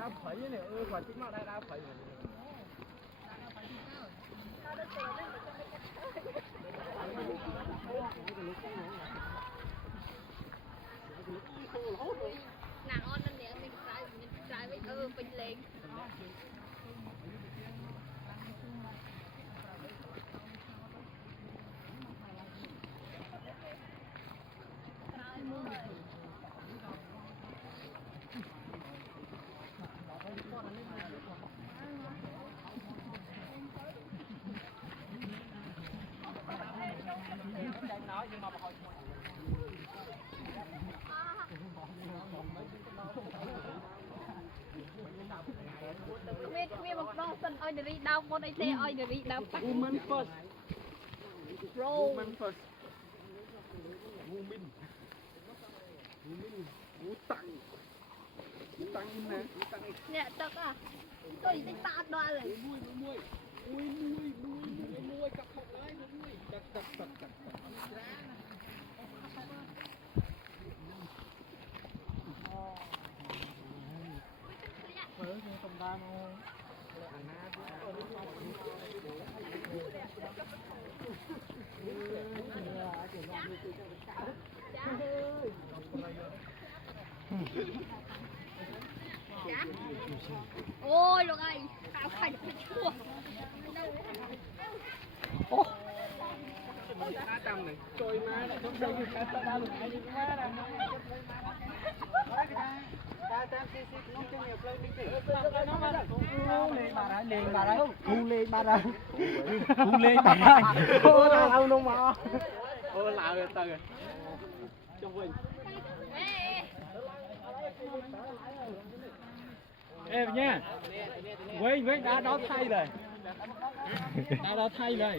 đá phẩy này quả chính mà đá phẩy nàng on nên để mình trai với mình lên Kami mag-process oi diri daw mo dai te oi diri daw pa. Woman first. Bro. Woman first. Woman. Ngũ tặng nè. Nè tật à. Tôi đi ta đoa rồi. Nuôi cặp một đấy nuôi. Cặp. Không đa đâu. Ôiលោកអីខាប់ខាច់ឈ្មោះ Trăm này trôi má này trong đây cái ta đã được ai đi má ra lên bà đấy thu lên bà đấy ô nào đâu mà ô nào rồi từ trong mình em nha với đá đó thay rồi đá đó thay rồi